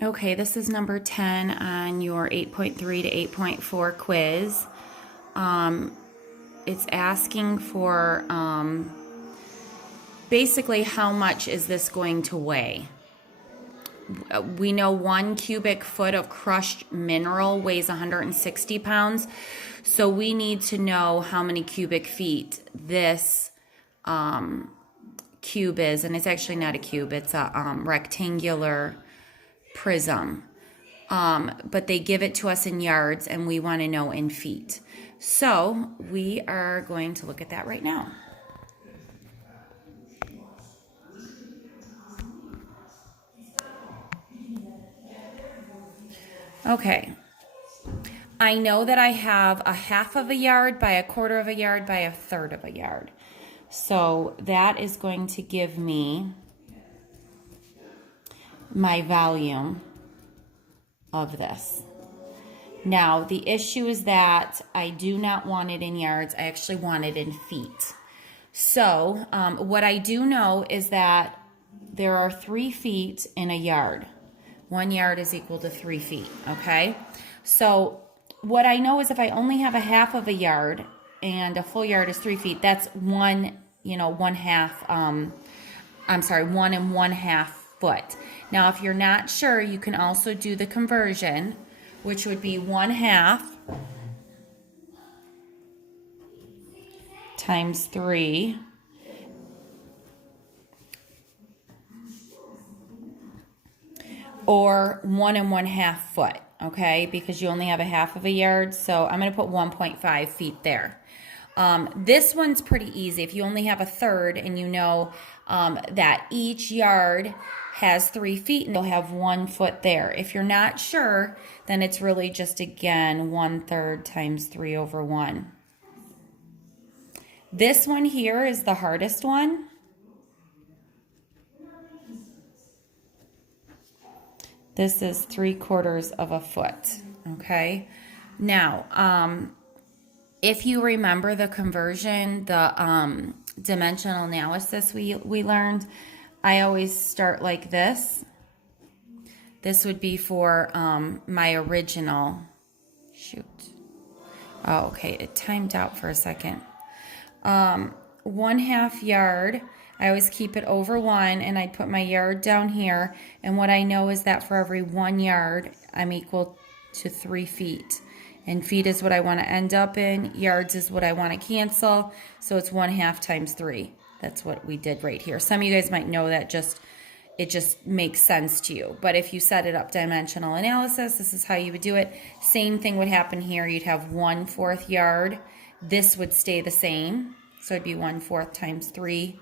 Okay, this is number 10 on your 8.3 to 8.4 quiz. It's asking for basically how much is this going to weigh? We know 1 cubic foot of crushed mineral weighs 160 pounds. So we need to know how many cubic feet this cube is. And it's actually not a cube, it's a rectangular prism. But they give it to us in yards and we want to know in feet. So we are going to look at that right now. Okay. I know that I have a half of a yard by a quarter of a yard by a third of a yard. So that is going to give me my volume of this. Now, the issue is that I do not want it in yards. I actually want it in feet. So what I do know is that there are 3 feet in a yard. 1 yard is equal to 3 feet, okay? So what I know is if I only have a half of a yard and a full yard is 3 feet, that's 1 and 1.5 foot. Now, if you're not sure, you can also do the conversion, which would be 1/2 times 3 or 1 1/2 foot, okay? Because you only have a half of a yard, so I'm going to put 1.5 feet there. This one's pretty easy. If you only have a third and you know that each yard has 3 feet and you'll have 1 foot there. If you're not sure, then it's really just, again, 1/3 times 3 over 1. This one here is the hardest one. This is 3/4 of a foot, okay? Now, if you remember the conversion, the dimensional analysis we learned, I always start like this. This would be for my original, oh, okay, it timed out for a second. 1/2 yard, I always keep it over 1, and I'd put my yard down here, and what I know is that for every 1 yard, I'm equal to 3 feet. And feet is what I want to end up in, yards is what I want to cancel, so it's 1/2 times 3. That's what we did right here. Some of you guys might know that it just makes sense to you. But if you set it up dimensional analysis, this is how you would do it. Same thing would happen here. You'd have 1/4 yard. This would stay the same. So it'd be 1/4 times 3,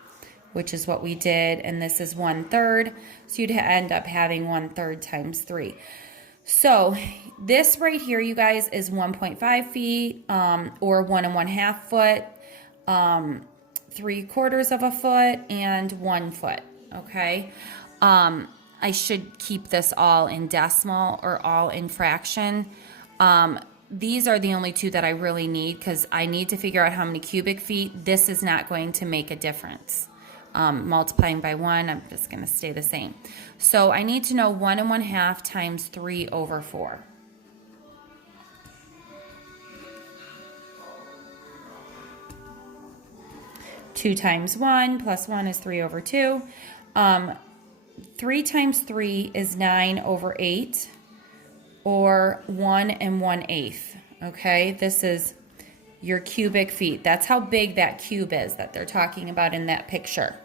which is what we did. And this is 1/3. So you'd end up having 1/3 times 3. So this right here, you guys, is 1.5 feet or 1 1/2 foot. 3/4 of a foot and 1 foot, okay? I should keep this all in decimal or all in fraction. These are the only 2 that I really need because I need to figure out how many cubic feet. This is not going to make a difference. Multiplying by 1, I'm just going to stay the same. So I need to know 1 1/2 times 3 over 4. Two times 1 plus 1 is 3 over 2. 3 times 3 is 9 over 8, or 1 1/8. Okay, this is your cubic feet. That's how big that cube is that they're talking about in that picture.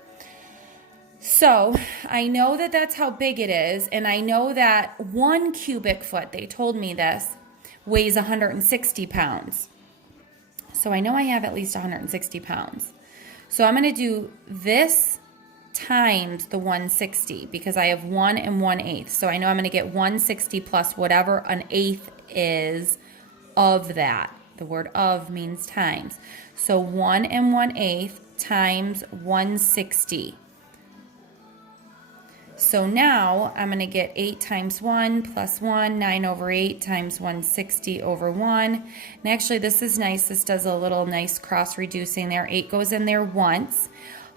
So I know that that's how big it is, and I know that 1 cubic foot, they told me this, weighs 160 pounds. So I know I have at least 160 pounds. So I'm going to do this times the 160 because I have 1 1/8. So I know I'm going to get 160 plus whatever an eighth is of that. The word of means times. So 1 1/8 times 160. So now I'm going to get 8 times 1 plus 1, 9 over 8 times 160 over 1. And actually this is nice. This does a little nice cross reducing there. 8 goes in there once.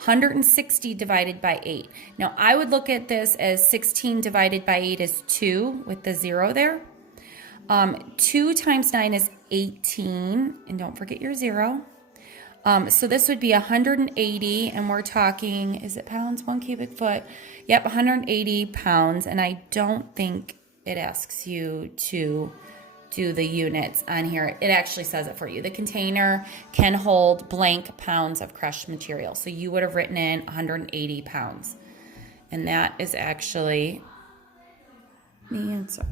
160 divided by 8. Now, I would look at this as 16 divided by 8 is 2 with the 0 there. 2 times 9 is 18, and don't forget your 0. So this would be 180, and we're talking, is it pounds, 1 cubic foot? Yep, 180 pounds, and I don't think it asks you to do the units on here. It actually says it for you. The container can hold blank pounds of crushed material. So you would have written in 180 pounds. And that is actually the answer.